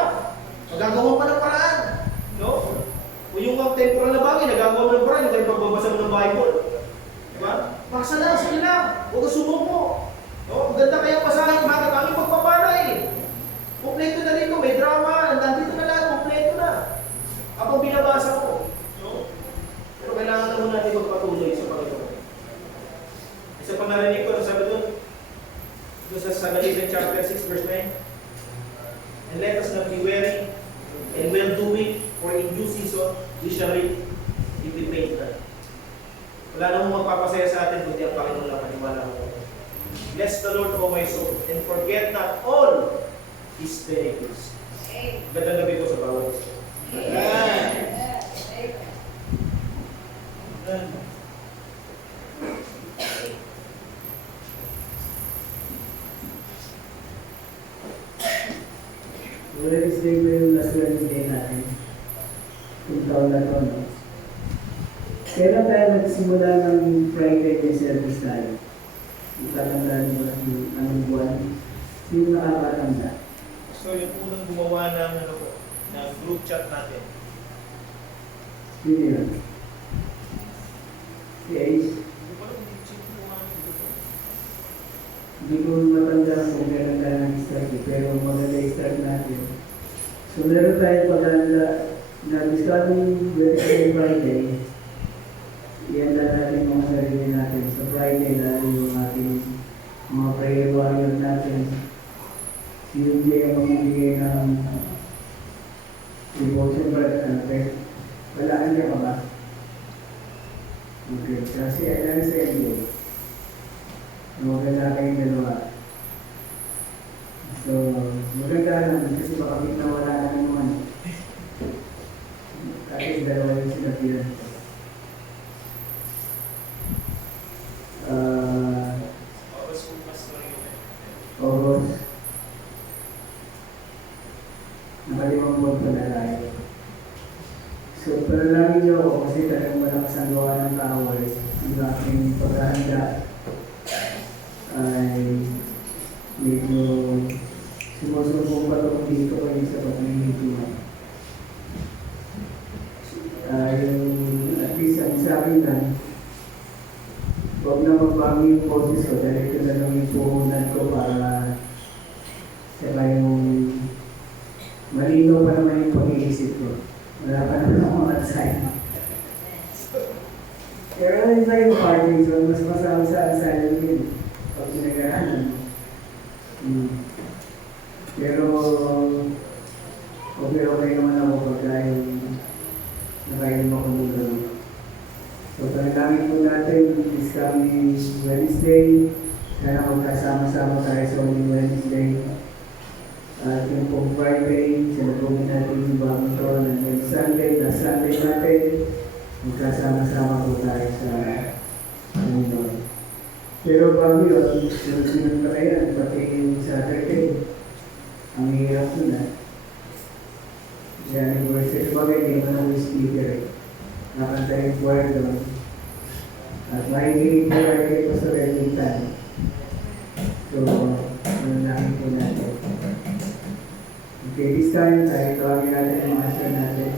Magagawa pa ng paraan, no? Kung yung mga temporal na bagay, nagagawa mo ng paraan, yung kayo pagbabasa mo ng Bible. Di ba? Paksa lang, sige lang, huwag ka sumuko. No? Maganda kayang pasahin, bakit kami magpaparay? Kompleto na rito, may drama, nandito na lang, kompleto na. Kapag binabasa ko, no? Pero kailangan naman natin magpatuloy sa Panginoon. Isa pa narinig ko, sabi doon sa Galatians chapter 6 verse 9, and let us not be weary and well-doing, for in due season we shall reap if we faint not. Wala namang magpapasaya sa atin kundi ang Panginoon lang, maniwala ko. Bless the Lord, O my soul, and forget not all His benefits. Ganda gabi ko sa bawat isa. Amen. Amen. Wednesday mo yung last Wednesday natin. Kung taon na to, no? Kailan tayo nagsimula ng Friday yung service tayo? Itatandaan mo yung anong buwan? Sino nakakatanda? So, yung unang gumawa ng, ng group chat natin. Sino yun? Si Ace? Hindi ko alam kung hindi ko gumawa ng group chat. Hindi ko matanda kung kailan tayo nag-start eh, pero maganda i-start natin. So meron tayo pag-anda na discovering Wednesday Friday. Ianda natin mga sarili natin sa Friday, lalo yung ating mga prayer warrior natin. Yung day ang mamimigay ng devotion bread natin. Walaan niya pa ba? Okay, kasi ayan sa inyo. Maganda kayong dalawa. So, maganda naman kasi baka nawala na naman. Kasi dalawa yung sinabihan ko. August. Nakalimang buwan pa na tayo. So, panalangin niyo ako kasi talagang malakas ang gawa ng kaaway. Ang aking paghahanda ay medyo sumusumbong pa ito dito kayo sa pag-iintuan. At least ang sabi lang, huwag na magbago yung poses ko dahil ito na lang yung puhunan ko para saka yung malinaw pa naman yung pag-iisip ko. Wala pa naman akong mga sign. Pero iba yung party, so mas masama sa assignment yun. Pag sinagarahan. Pero okay naman ako pagka yung nakainom ako muna. So panalangin po natin this coming Wednesday. Sana magkasama-sama tayo sa uling Wednesday. At yung pong Friday, sinagawin natin yung bagong taon. And then Sunday, last Sunday natin, magkasama-sama po tayo sa Panginoon. Pero bago yun, sunod-sunod pa na yan, pati yung Saturday. Ang hirap nun ah. Sa anniversary, bagay, hindi mo na yung speaker eh. nakanta yung choir doon. At makikinig po kayo po sa Reddington. So, manalangin po natin. Okay, this time, tayo tawagin natin ang master natin.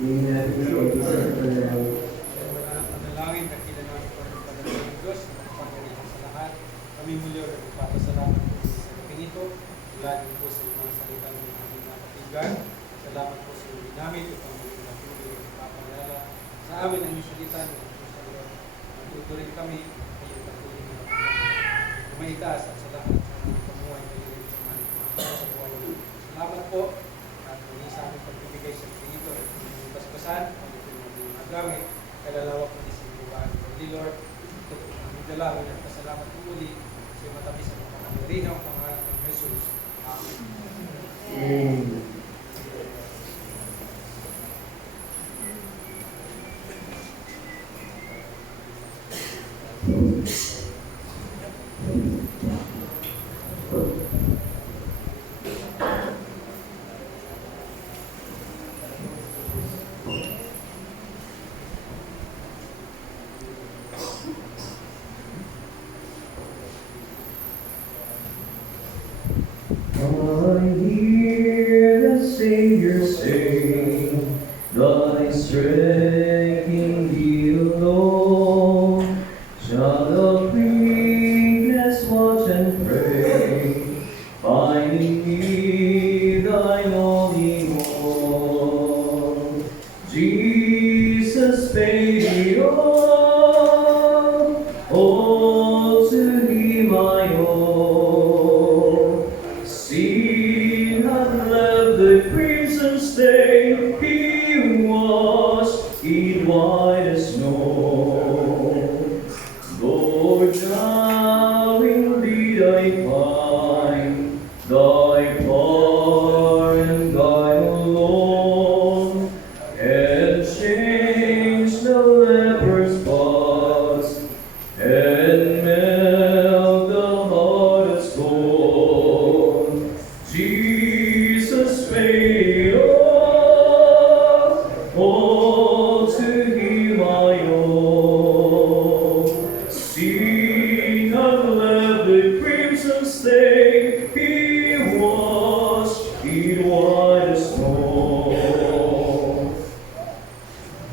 Hindi natin yung episode sa paglalawin. Manalangin na kinalaman ko ng Panginoon ng Diyos na makapangyarihan sa lahat. Kami muli ulit nagpapasalamat po sa gabi ito. Lagi po sa mga salita ng aming napakinggan. Salamat po sa mga ginamit upang maging patuloy at papalala sa amin ang inyong salita ng Diyos sa Lord. Matutuloy kami ay patuloy na maitaas at sa lahat sa aming pamuhay na rin sa buhay namin. Salamat po at muli sa aming pagbibigay sa gabi ito at inyong basbasan ang ito ng mga gamit. Kalalawak na disimbuhan. Lord, ito po ang dalawin at pasalamat po muli sa matamis ang makapangyarihan ang pangalan ng Jesus. Amen. Amen. I hear the Savior say, thy strength in thee alone shall the weakness watch and pray, finding me thine only home. Jesus paid it all to thee my own. Sin hath left the crimson stain, he washed it white as snow. Lord, now in thee I find thy pardon, thine alone, and change the leper's spots, and melt the hardest stone. Jesus paid all to him I owe. Sin hath left the crimson stain, he washed it white as snow.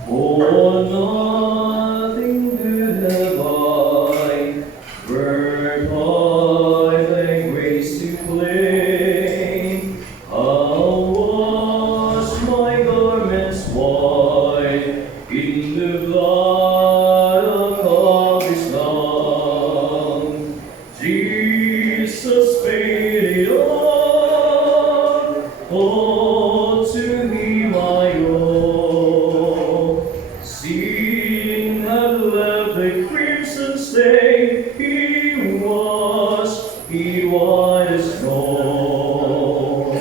For nothing good have I, whereby thy grace to claim. I'll wash my garments white in the blood of Calvary's Lamb. Jesus paid it all to him I owe. Sin had left the crimson stain, he washed it white as snow.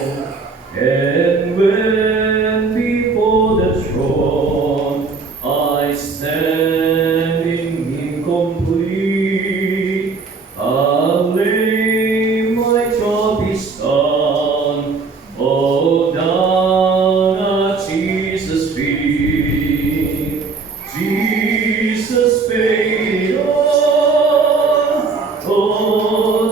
And when before the throne I stand in him complete, I'll lay my trophies down, oh down at Jesus' feet. Jesus paid all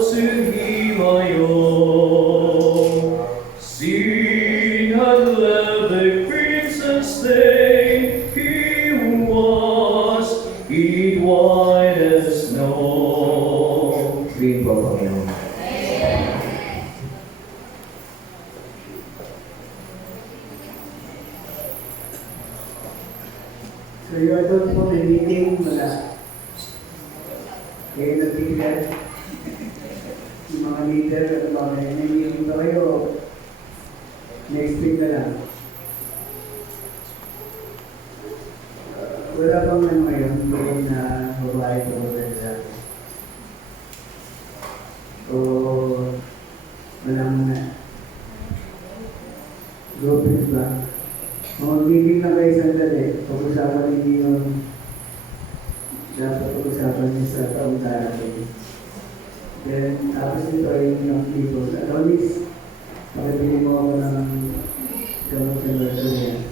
to him I owe. Sin had left the crimson stain, he washed it white as snow. Green po, Panginoon. So yung adult po may meeting, wala. Kayo nagpigil. Yung mga leader, at mga may meeting ba kayo? Next week na lang. Wala pang ano ngayon, doon na babae po sa o walang groups ba? Mga mag-meeting na kayo sandali. Pag-usapan ninyo yung dapat pag-usapan niyo sa taong darating. Then, tapos ito ay yung people. At always, pakibili mo ako